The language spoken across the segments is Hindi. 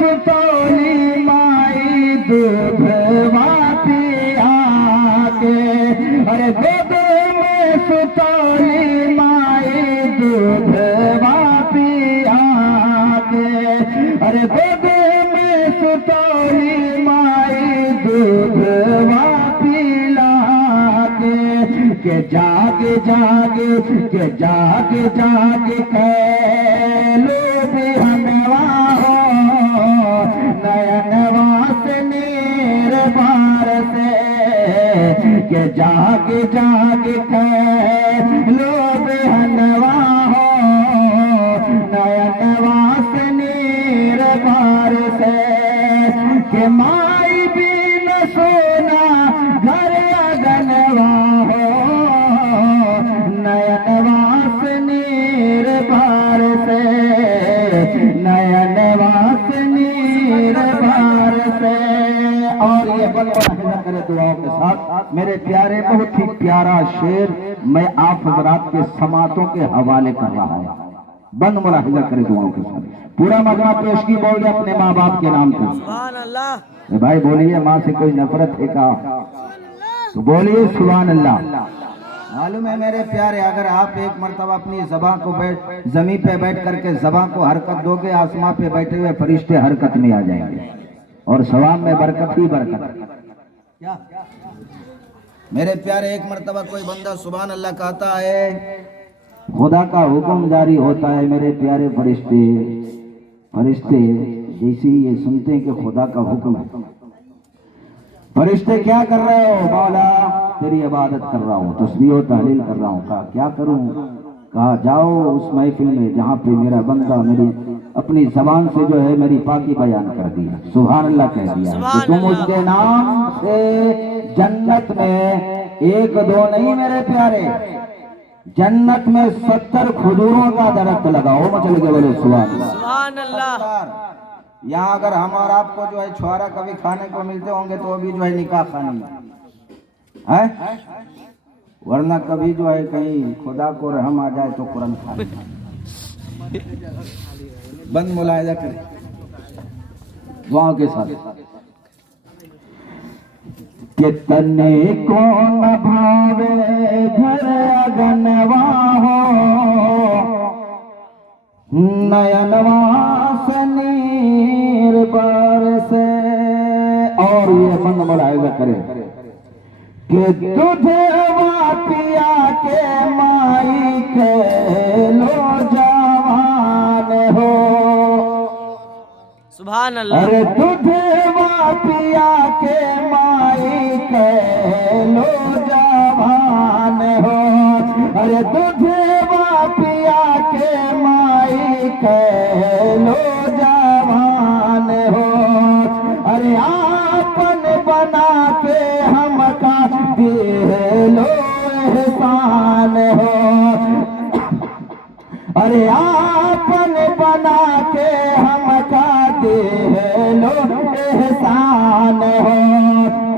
सुतौली माई दूधवा पिया के, अरे गोद में सुतौली माई दूधवा पिया के, अरे गोद में सुतौली माई दूधवा पिला के जाग जाग के जाग जाग कैलो बिहनवा हो नयनवा से नीर बार से, के जाग जाग कैलो बिहनवा हो नयनवा से नीर बार से, के माई भी न सोना घर अगनवा हो नयनवा से नीर बार से, नयनवा से नीर बार से। और ये बलबला करे दुआओं के साथ मेरे प्यारे, बहुत ही प्यारा शेर मैं आप हजरात के समातों के हवाले कर रहा हूँ। बंद मुलाहिजा करे दुआओं के साथ, पूरा मजमा पेश की बोल दे अपने माँ बाप के नाम पर। सुभान अल्लाह। भाई बोलिए माँ से कोई नफरत है का, तो बोलिए सुभान अल्लाह। मालूम है मेरे प्यारे, अगर आप एक मरतबा अपनी ज़बां को जमीन पे बैठ करके ज़बां को हरकत दोगे, आसमां पे बैठे हुए फरिश्ते हरकत में आ जाएंगे और सवाब में बरकत ही बरकत। क्या मेरे प्यारे, एक मरतबा कोई बंदा सुभान अल्लाह कहता है, खुदा का हुक्म जारी होता है। मेरे प्यारे फरिश्ते फरिश्ते जैसे ये सुनते हैं कि खुदा का हुक्म है, फरिश्ते क्या कर रहे हो? मौला तेरी इबादत कर रहा हूँ, तस्बीह और तहलील कर रहा हूँ। कहा क्या करूँ? कहा जाओ उस महफिल में जहाँ पे मेरा बंदा मेरी अपनी जबान से जो है मेरी पाकी बयान कर दिया, सुभान अल्लाह कह दिया, तो तुम उसके नाम से जन्नत में एक दो नहीं मेरे प्यारे, जन्नत में 70 खजूरों का दरख्त लगाओ। मचल के बोले सुभान अल्लाह। यहाँ अगर हम और आपको जो है छुआरा कभी खाने को मिलते होंगे तो अभी जो है निकाह खानी है, वरना कभी जो है कहीं खुदा को रहम आ जाए तो कुरान खाने। बंद मुलाहिजा करें दुआओं के साथ। कितने को न भावे घर अगनवा हो नयनवा से नीर बार से। और ये बंद मुलाहिजा करे कि दूधवा पिया के माई के लो जवान हो, सुभान अल्लाह। अरे दूधवा पिया के माई के लो जवान हो, अरे दूधवा पिया के माई के लो जवान हो, अरे आपन बना के हमका दे लो एहसान हो, अरे आपन बना के हमका दे लो एहसान हो।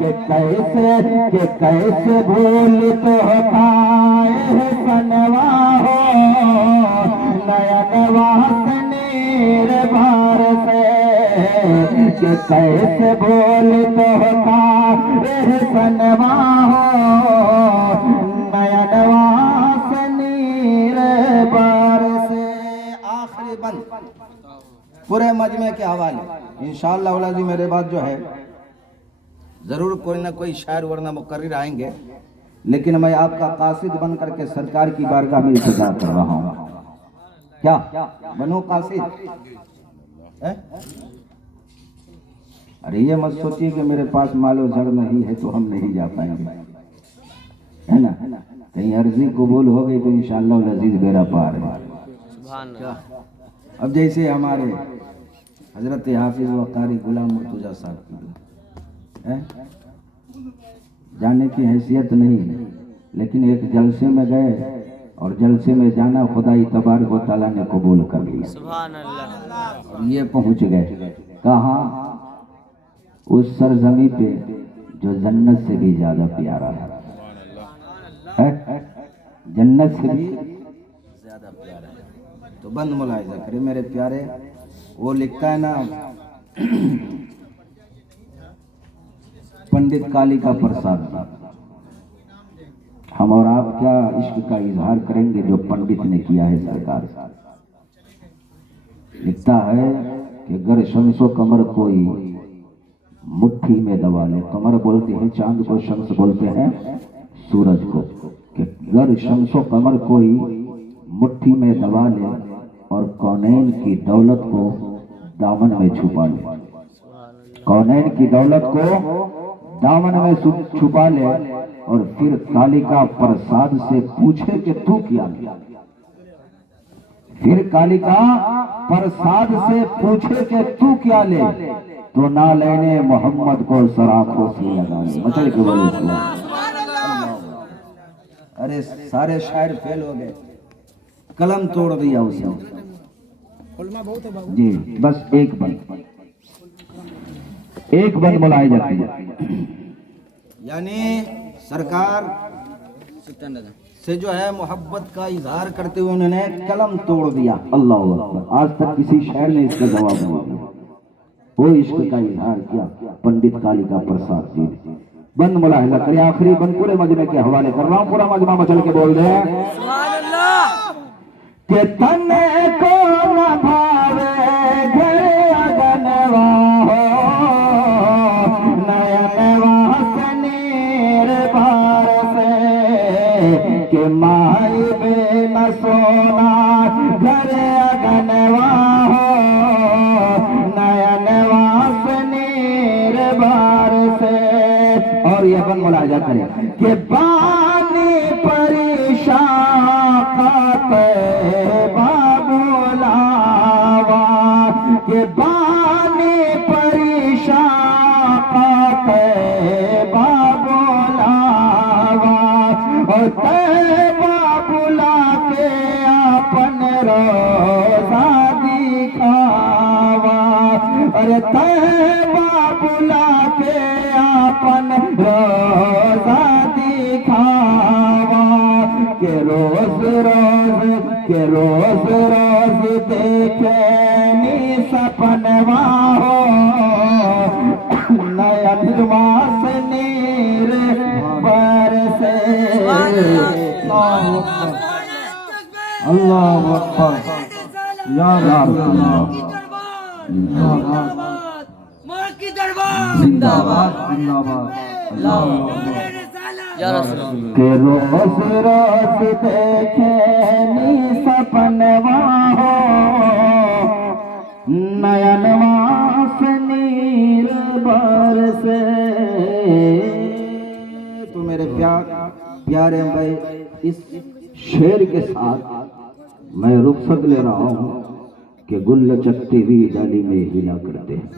कि कैसे भूल तो पाए सनवा हो नयनवा से नीर बार से, कि कैसे भूल तो पाए सनवा हो नयनवा से नीर बार से। आखिरी बंद पूरे मजमे के हवाले इंशाअल्लाह औलादी मेरे बाद जो है जरूर कोई ना कोई शायर वरना मुकर्रिर आएंगे, लेकिन मैं आपका कासिद बन करके सरकार की बारगाह में इंतजार कर रहा हूँ। क्या बनो कासिद? अरे ये मत सोचिए कि मेरे पास मालो जड़ नहीं है तो हम नहीं जा पाएंगे, है ना? कहीं अर्जी कबूल हो गई तो इंशाअल्लाह अजीज बेरा पार है। अब जैसे हमारे हजरत हाफिज व कारी गुलाम मुर्तजा साहब की जाने की हैसियत नहीं, लेकिन एक जलसे में गए और जलसे में जाना खुदाई तबारक व तआला ने कबूल कर लिया। सुभान अल्लाह। और ये पहुंच गए कहाँ? उस सरजमी पे जो जन्नत से भी ज्यादा प्यारा है, जन्नत से भी ज्यादा प्यारा है। तो बंद मुलाहिजा करें मेरे प्यारे, वो लिखता है ना पंडित कालिका प्रसाद, हम और आप क्या इश्क का इजहार करेंगे जो पंडित ने किया है। सरकार लिखता है कि गर शम्सो कमर कोई मुट्ठी में दबा ले, कमर बोलते हैं चांद को, शम्स बोलते हैं सूरज को, कि गर शम्सो कमर कोई मुट्ठी में दबा ले और कौनैन की दौलत को दामन में छुपा ले, कौनैन की दौलत को दामन में छुपा ले और फिर कालिका प्रसाद से पूछे कि तू क्या लिया, फिर कालिका प्रसाद से पूछे कि तू क्या ले, तो ना लेने मोहम्मद को सराखों से लगा ले। मचल के बोले अरे सारे शायर फेल हो गए, कलम तोड़ दिया उसने जी। बस एक बंद बुलाई जाती है, यानी सरकार से जो है मोहब्बत का इजहार करते हुए उन्होंने कलम तोड़ दिया। अल्लाह अकबर। आज तक किसी शायर ने इसका जवाब नहीं दिया। वो इश्क का इजहार किया पंडित कालिका प्रसाद जी ने। बंद मुलाहिजा करिए, आखिरी बंद पूरे मजमे के हवाले कर रहा हूँ, पूरा मजमा मचल के बोल रहे हैं कि तन को न भावे घर अगनवा हो, नयनवा से नीर बार से, कि माई बे न सोना घर अगनवा हो, नयनवा से नीर बार से। और ये बंद मुलाहिजा करें कि बानी परेशान बाबुलावा, के बानी परेशान बाबुलावा, और बाबुला के अपन रोजा दिखावा, अरे बाबुला के अपन रोजा दिखावा, के रोज देखे नी सपनवा हो, नयनवा से नीर बरसे। अल्लाह अकबर। या जिंदाबाद जिंदाबाद जिंदाबाद। के रोज देखे नी सपनवा हो, नयनवा से नीर बरसे। तो मेरे प्यारे भाई, इस शेर के साथ मैं रुखसत ले रहा हूँ कि गुल लचकती हुई डाली में हिला करते हैं,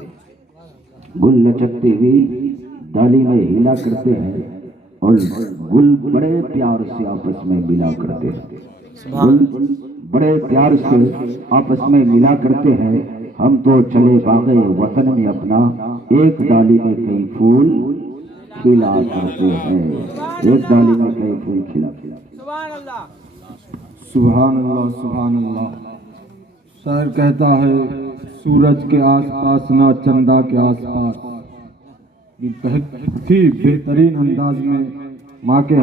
गुल लचकती हुई डाली में हिला करते हैं, और गुल बड़े प्यार से आपस में मिला करते हैं, गुल बड़े प्यार से आपस में मिला करते हैं। हम तो चले बागे वतन में अपना, एक डाली में कई फूल खिला करते हैं, एक डाली में कई फूल खिला खिला। सुभान अल्लाह सुभान अल्लाह। शायर कहता है सूरज के आसपास ना चंदा के आसपास। बहुत ही बेहतरीन अंदाज में माँ के